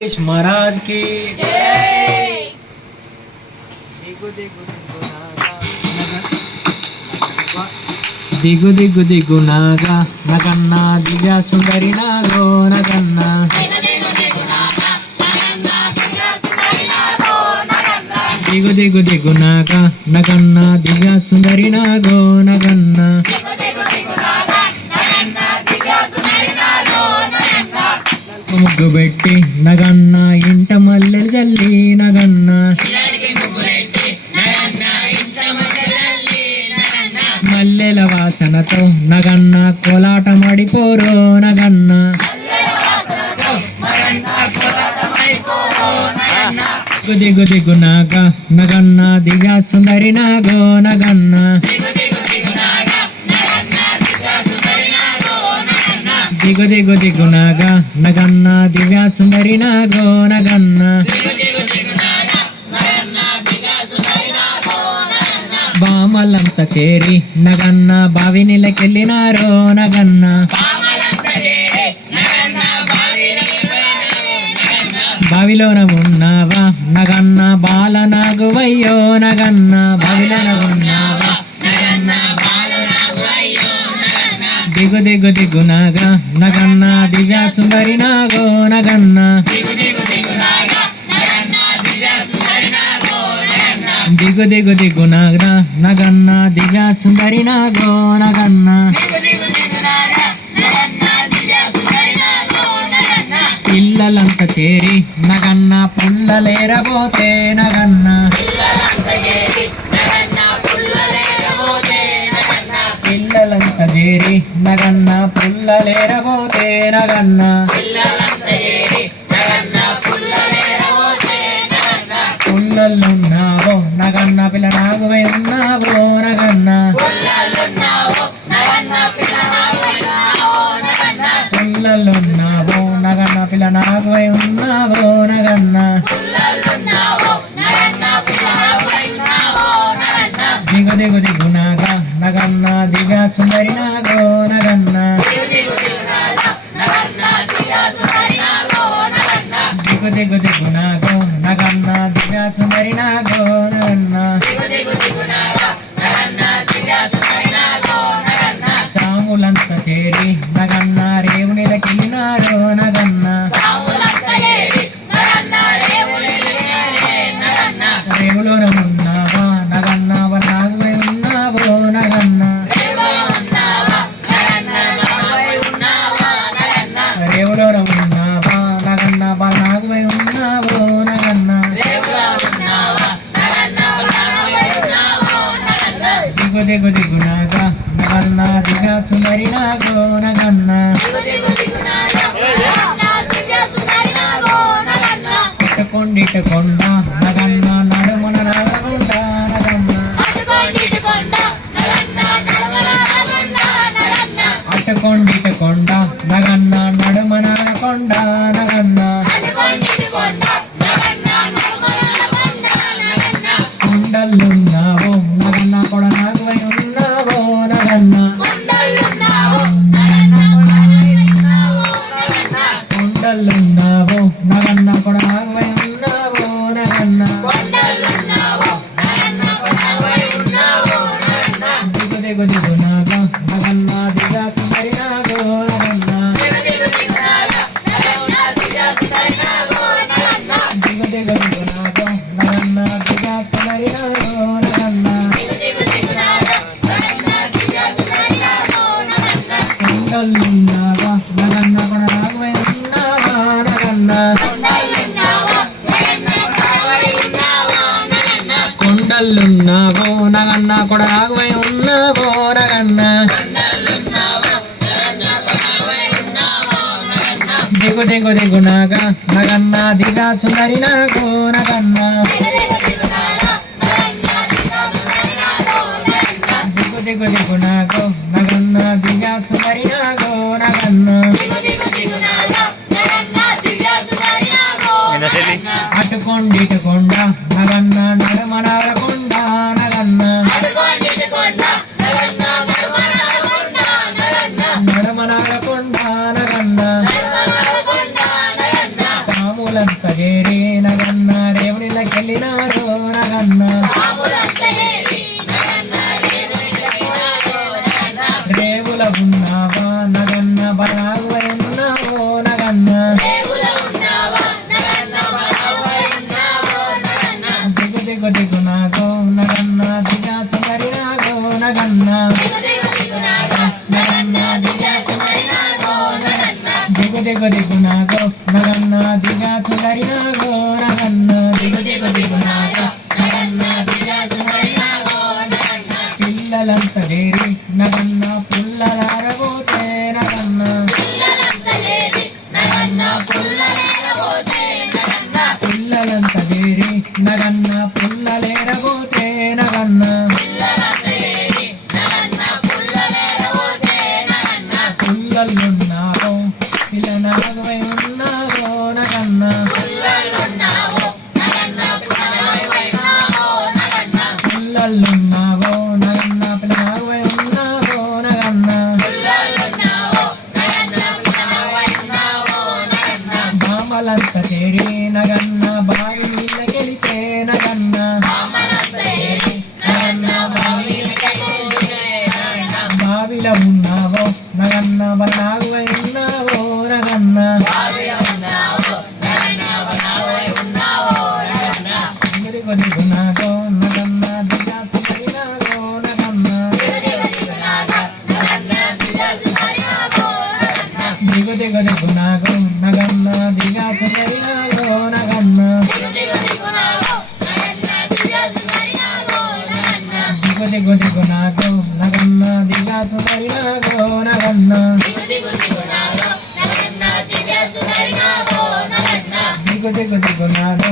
महाराज की जय। दिगु दिगु दिगु नागा नगन्ना दिव्या सुंदरी नागो नगन्ना दिगु दिगु दिगु नागा नगन्ना दिव्या सुंदरी नागो नगन्ना ముగ్గు పెట్టి నగన్న ఇంట మల్లెలు జల్లి నగన్న మల్లెల వాసనతో నగన్న కోలాటమాడిపోరో నగన్న దిగు దిగు నాగ నగన్న దివ్యా సుందరి నాగో నగన్న దిగు దిగు దిగు నాగ నగన్న దివ్యా సుందరి నాగో నగన్న బామలంత చేరి నగన్న బావి నీళ్ళకెళ్ళినారో నగన్న బావిలోన ఉన్నావా నగన్న బాల నాగువయ్యో నగన్న బావిలోన ఉన్నావా దిగు దిగు దిగు నాగ నగన్న దివ్యా సుందరి నాగో నగన్న దిగు దిగు దిగు నాగ నగన్న దివ్యా సుందరి నాగో నగన్న పిల్లలంత చేరి నగన్న పుల్లలేరబోతే నగన్న పిల్లలంత చేరి నగన్న పుల్లలేరబోతే నగన్న పుల్లలున్నావో నగన్న పిల్ల నాగువై ఉన్నావో నగన్న పుల్లలున్నావో నగన్న పిల్ల నాగువై ఉన్నావో నగన్న దిగు దిగు దిగు నాగ నగన్న దివ్యా సుందరి నాగో నగన్న దిగు దిగు దిగు నాగో నగన్న దివ్యా సుందరి నాగో నగన్న సాములంత చేరి నగన్న రేవునిలకెళ్ళినారో నగన్న రేవులోన ఉన్నావా నగన్న నాగువై ఉన్నావో నగన్న రేవులోన ఉన్నావా నగన్న నాగువై ఉన్నావో నగన్న దిగు దిగు దిగు నాగ నగన్న దివ్యా సుందరి నాగో నగన్న ఇటకొండిట కొండ నగన్న నడుమున నడకొండ నగన్న అటకొండిట కొండ నగన్న నడుమ నడకొండ నగన్న కుండలున్నావో నగన్న కొడ నాగువై ఉన్నావో నగన్న కుండలున్నావో నగన్న కొడ నాగువై ఉన్నావో నగన్న దిగు దిగు దిగు నాగ నగన్న దివ్యా సుందరి నాగో నగన్న దిగు దిగు దిగు నాగ నగన్న దివ్యా సుందరి నాగో నగన్న కుండలున్నావా నగన్న కొడ నాగువై ఉన్నావా నగన్న కొండలున్నావో నగన్న కొడ నాగువై ఉన్నావో నగన్న దిగు దిగు దిగు నాగ నగన్న దివ్యా సుందరి నాగో నగన్న దిగు దిగు దిగు నాగో నగన్న దివ్యా సుందరి నాగో నగన్న అటుకొండిట కొండ నగన్న నడుమనాడకొండ నగన్న నడుమనాడకొండ నగన్న సాముల బాములంతా చేరి నగన్న రేవునిళ్ళకెళ్ళినారు నగన్న రేవుల ఉన్నావా నగన్న బలాగువై ఉన్నావో నగన్న దిగు దిగు దిగు నాగో నగన్న దిగా సుందరి నాగో నగన్న దిగు దిగు దిగు నాగో నగన్న దిగా సుందరి నాగో నగన్న దిగు దిగు దిగు నాగో పిల్లలంతా లేరి నగన్న పుల్లలారబోతే నగన్న పిల్లలంతా లేరి నగన్న పుల్లలేరబోతే నగన్న పుల్లలున్నావో పిల్లనాగవై ఉన్నావో నగన్న పుల్లలున్నావో నగన్న పిల్లనాగవై ఉన్నావో నగన్న బామలంతా చేరి నగన్న బావి నీళ్ళకెళితే నగన్న బావిలో ఉన్నావో నగన్న బలాగువై ఉన్నావో నగన్న దిగు దిగు నాగో నగన్న దిగా సుందరి నాగో నగన్న దిగు దిగు దిగు నాగో నగన్న దిగా సుందరి నాగో నగన్న దిగు దిగు దిగు నాగో నగన్న దిగా సుందరి నాగో నగన్న దిగు దిగు దిగు నాగో